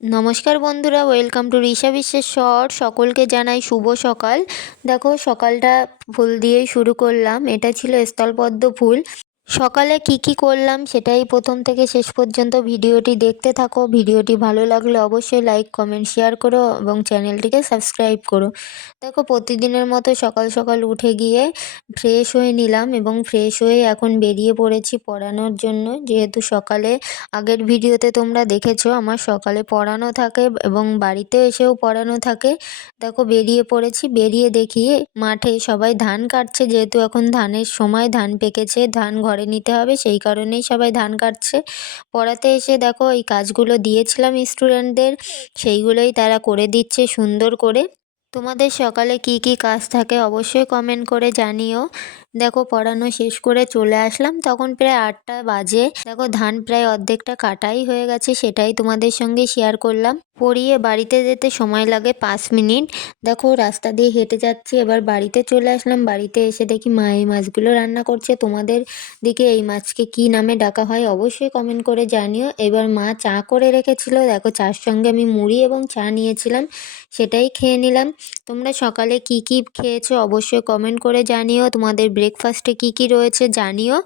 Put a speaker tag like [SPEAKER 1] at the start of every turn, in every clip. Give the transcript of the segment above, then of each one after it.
[SPEAKER 1] নমস্কার বন্ধুরা, welcome to Risha বিশ্বের শর সকলকে জানাই শুভ সকাল। দেখো, সকালটা ফুল দিয়েই শুরু করলাম। এটা ছিল স্থলপদ্ম ফুল। সকালে কি কি করলাম সেটাই প্রথম থেকে শেষ পর্যন্ত ভিডিওটি দেখতে থাকো। ভিডিওটি ভালো লাগলে অবশ্যই লাইক কমেন্ট শেয়ার করো এবং চ্যানেলটিকে সাবস্ক্রাইব করো। দেখো প্রতিদিনের মতো সকাল সকাল উঠে গিয়ে ফ্রেশ হয়ে নিলাম এবং ফ্রেশ হয়ে এখন বেরিয়ে পড়েছি পড়ানোর জন্য। যেহেতু সকালে আগের ভিডিওতে তোমরা দেখেছ আমার সকালে পড়ানো থাকে এবং বাড়িতে এসেও পড়ানো থাকে। দেখো বেরিয়ে পড়েছি, বেরিয়ে দেখিয়ে মাঠে সবাই ধান কাটছে যেহেতু এখন ধানের সময় ধান পেকেছে, ধান ঘরে নিতে হবে, সেই কারণেই সবাই ধান কাটছে। পড়াতে এসে দেখো এই কাজগুলো দিয়েছিলাম স্টুডেন্টদের, সেইগুলোই তারা করে দিচ্ছে সুন্দর করে। তোমাদের সকালে কি কি কাজ থাকে অবশ্যই কমেন্ট করে জানিও। দেখো পড়ানো শেষ করে চলে আসলাম। তখন প্রায় আটটা বাজে। দেখো ধান প্রায় অর্ধেকটা কাটাই হয়ে গেছে, সেটাই তোমাদের সঙ্গে শেয়ার করলাম। পড়িয়ে বাড়িতে যেতে সময় লাগে পাঁচ মিনিট। দেখো রাস্তা দিয়ে হেঁটে যাচ্ছি, এবার বাড়িতে চলে আসলাম। বাড়িতে এসে দেখি মা এই মাছগুলো রান্না করছে। তোমাদের দিকে এই মাছকে কি নামে ডাকা হয় অবশ্যই কমেন্ট করে জানিও। এবার মা চা করে রেখেছিল। দেখো চার সঙ্গে আমি মুড়ি এবং চা নিয়েছিলাম, সেটাই খেয়ে নিলাম। তোমরা সকালে কি কি খেয়েছো অবশ্যই কমেন্ট করে জানিও। তোমাদের ব্রেকফাস্টে কি কি রয়েছে জানিও।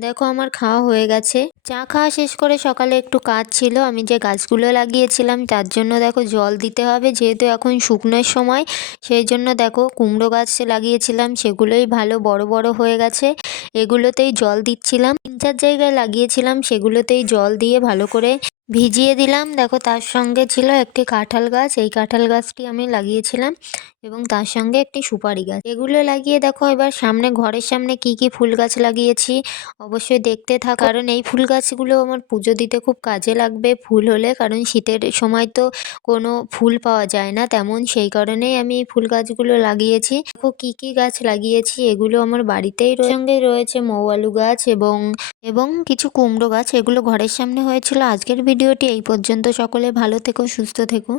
[SPEAKER 1] দেখো আমার খাওয়া হয়ে গেছে। চা খাওয়া শেষ করে সকালে একটু কাজ ছিল। আমি যে গাছগুলো লাগিয়েছিলাম তার জন্য দেখো জল দিতে হবে। যেহেতু এখন শুকনোর সময়, সেই জন্য দেখো কুমড়ো গাছ লাগিয়েছিলাম। সেগুলোই ভালো বড় বড় হয়ে গেছে। এগুলোতেই জল দিচ্ছিলাম। তিন চার জায়গায় লাগিয়েছিলাম। সেগুলোতেই জল দিয়ে ভালো করে ভিজিয়ে দিলাম। দেখো, তার সঙ্গে ছিল একটি কাঁঠাল গাছ। এই কাঁঠাল গাছটি আমি লাগিয়েছিলাম এবং তার সঙ্গে একটি সুপারি গাছ। এগুলো লাগিয়ে দেখো, এবার সামনে, ঘরের সামনে কি কি ফুল গাছ লাগিয়েছি অবশ্যই দেখতে থাক। কারণ এই ফুল গাছগুলো আমার পুজো দিতে খুব কাজে লাগবে ফুল হলে। কারণ শীতের সময় তো কোনো ফুল পাওয়া যায় না তেমন। সেই কারণেই আমি এই ফুল গাছগুলো লাগিয়েছি। দেখো, কি কি গাছ লাগিয়েছি এগুলো আমার বাড়িতেই সঙ্গে রয়েছে মৌ আলু গাছ এবং এবং কিছু কুমড়ো গাছ। এগুলো ঘরের সামনে হয়েছিল। আজকের ভিডিওটি এই পর্যন্ত। সকলে ভালো থেকো সুস্থ থেকো।